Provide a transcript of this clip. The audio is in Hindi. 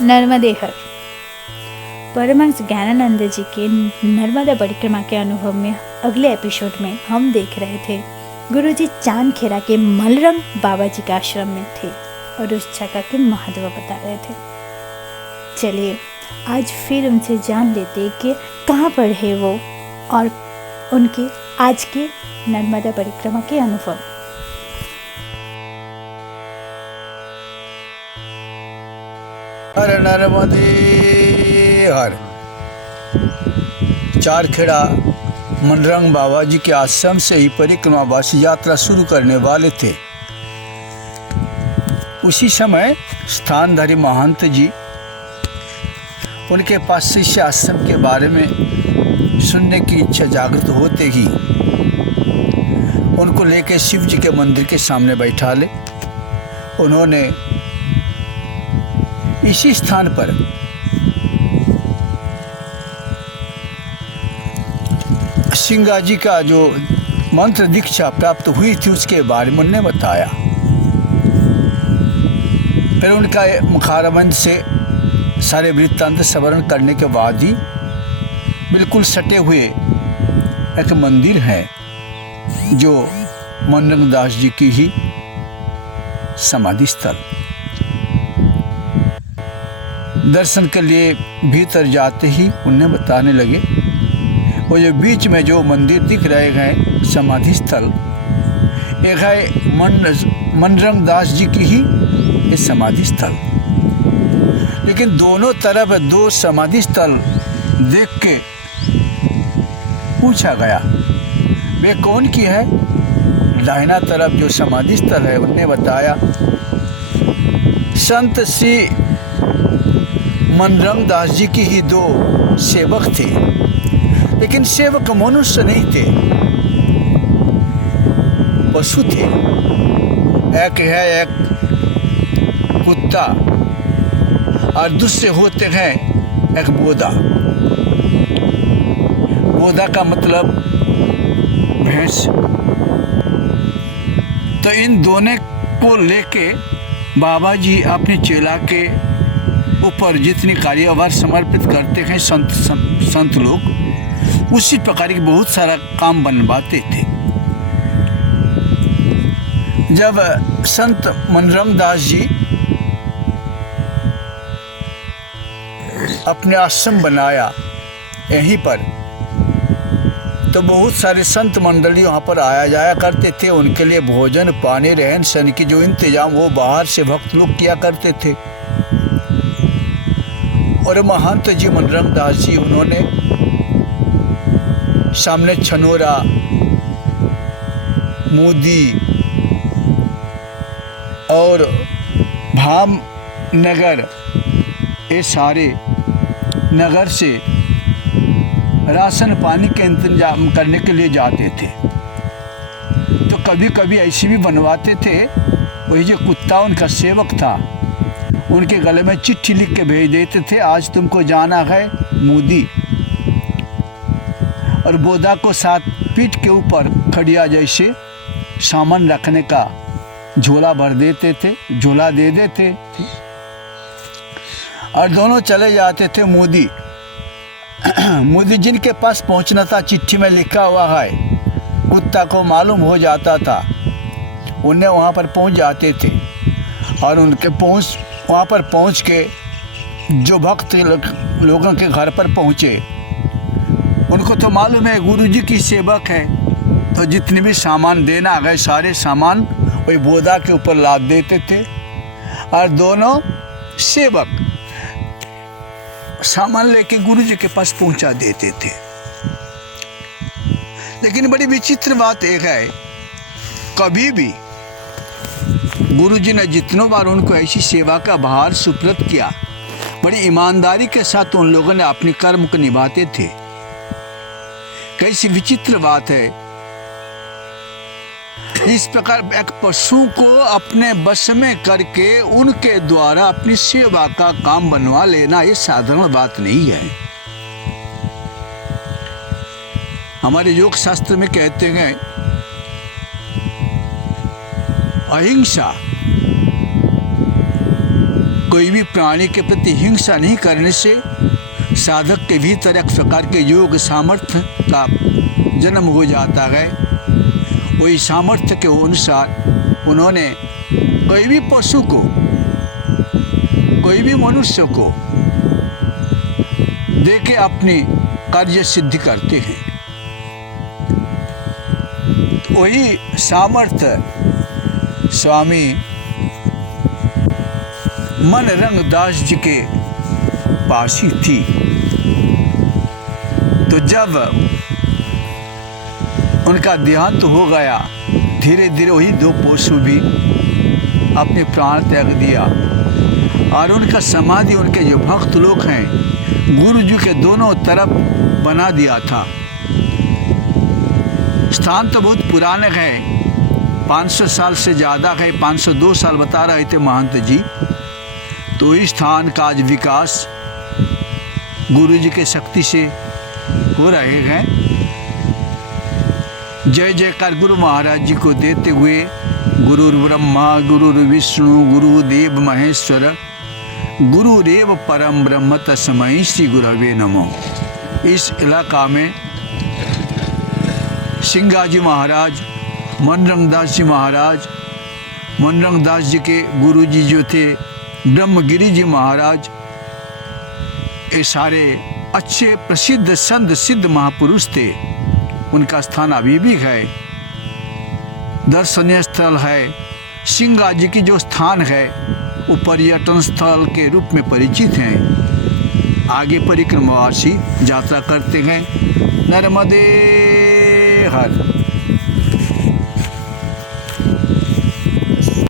नर्मदे हर। परमहंस ज्ञानानंद जी के नर्मदा परिक्रमा के अनुभव में अगले एपिसोड में हम देख रहे थे गुरुजी चांदखेड़ा के मलरंग बाबा जी के आश्रम में थे और उस जगह के महत्व बता रहे थे। चलिए आज फिर उनसे जान लेते कि कहाँ पर है वो और उनके आज के नर्मदा परिक्रमा के अनुभव। हर नर्मदे हर। चारखेड़ा मलरंग बाबा जी के आश्रम से ही परिक्रमा वासी यात्रा शुरू करने वाले थे। उसी समय स्थानधारी महंत जी उनके पास शिष्य आश्रम के बारे में सुनने की इच्छा जागृत होते ही उनको लेकर शिव जी के मंदिर के सामने बैठा ले। उन्होंने इसी स्थान पर सिंगा जी का जो मंत्र दीक्षा प्राप्त हुई थी उसके बारे में उन्होंने बताया। फिर उनका मुखारबंद से सारे वृत्तांत स्मरण करने के बाद ही बिल्कुल सटे हुए एक मंदिर है जो मलरंग दास जी की ही समाधि स्थल। दर्शन के लिए भीतर जाते ही उन्हें बताने लगे वो जो बीच में जो मंदिर दिख रहे हैं समाधि स्थल, एक है मलरंग दास जी की ही ये समाधि स्थल। लेकिन दोनों तरफ दो समाधि स्थल देख के पूछा गया वे कौन की है। दाहिना तरफ जो समाधि स्थल है उन्हें बताया संत श्री मलरंग दास जी की ही दो सेवक थे, लेकिन सेवक मनुष्य नहीं थे, पशु थे। एक है एक कुत्ता और दूसरे होते हैं एक बोदा। बोदा का मतलब भैंस। तो इन दोनों को लेके बाबा जी अपने चेला के ऊपर जितनी कार्यभार समर्पित करते हैं संत लोग, उसी प्रकार की बहुत सारा काम बनवाते थे। जब संत मलरंग दास जी अपने आश्रम बनाया यहीं पर, तो बहुत सारे संत मंडली वहाँ पर आया जाया करते थे। उनके लिए भोजन पानी रहन सहन की जो इंतजाम वो बाहर से भक्त लोग किया करते थे। और महंत जी मलरंग दास जी उन्होंने सामने छनोरा, मूदी और भामनगर ये सारे नगर से राशन पानी के इंतजाम करने के लिए जाते थे। तो कभी कभी ऐसे भी बनवाते थे। वही जो कुत्ता उनका सेवक था उनके गले में चिट्ठी लिख के भेज देते थे, आज तुमको जाना है मूदी। और बोदा को साथ पीठ के ऊपर खड़िया जैसे सामान रखने का झोला भर देते थे, झोला दे देते थे और दोनों चले जाते थे मूदी। मूदी जिनके पास पहुंचना था, चिट्ठी में लिखा हुआ है, कुत्ता को मालूम हो जाता था, उन्हें वहाँ पर पहुंच जाते थे। और उनके वहाँ पर पहुँच के जो भक्त लोगों के घर पर पहुँचे, उनको तो मालूम है गुरुजी की सेवक है, तो जितने भी सामान देना गए सारे सामान वही बोदा के ऊपर लाद देते थे। और दोनों सेवक सामान लेके गुरुजी के पास पहुंचा देते थे। लेकिन बड़ी विचित्र बात एक है, कभी भी गुरुजी ने जितनों बार उनको ऐसी सेवा का भार सुपुर्द किया, बड़ी ईमानदारी के साथ उन लोगों ने अपने कर्म को निभाते थे। कैसी विचित्र बात है। इस प्रकार एक पशु को अपने बस में करके उनके द्वारा अपनी सेवा का काम बनवा लेना ये साधारण बात नहीं है। हमारे योग शास्त्र में कहते हैं अहिंसा। कोई कोई भी प्राणी के प्रति हिंसा नहीं करने से साधक के भीतर एक प्रकार के योग सामर्थ्य का जन्म हो जाता है। वही सामर्थ्य के अनुसार उन्होंने कोई भी पशु को, कोई भी मनुष्य को देके अपनी कार्य सिद्धि करते हैं। वही सामर्थ्य स्वामी मनरंग दास जी के पास ही थी। तो जब उनका देहांत हो गया, धीरे धीरे वही दो पशु भी अपने प्राण त्याग दिया और उनका समाधि उनके जो भक्त लोग हैं गुरु जी के दोनों तरफ बना दिया था। स्थान तो बहुत पुराने है, 500 साल से ज़्यादा है, 502 साल बता रहे थे महंत जी। तो इस स्थान का आज विकास गुरु जी के शक्ति से हो रहे हैं। जय जयकार गुरु महाराज जी को देते हुए गुरुर् ब्रह्मा गुरुर्विष्णु गुरुदेव महेश्वर गुरुरेव परम ब्रह्म तस्मै श्री गुरवे नमो। इस इलाका में सिंगाजी महाराज, मनरंगदास जी महाराज, मनरंगदास जी के गुरु जी जो थे ब्रह्मगिरी जी महाराज, ये सारे अच्छे प्रसिद्ध संत सिद्ध महापुरुष थे। उनका स्थान अभी भी है, दर्शनीय स्थल है। सिंगा जी की जो स्थान है वो पर्यटन स्थल के रूप में परिचित हैं। आगे परिक्रमावासी यात्रा करते हैं। नर्मदे हर।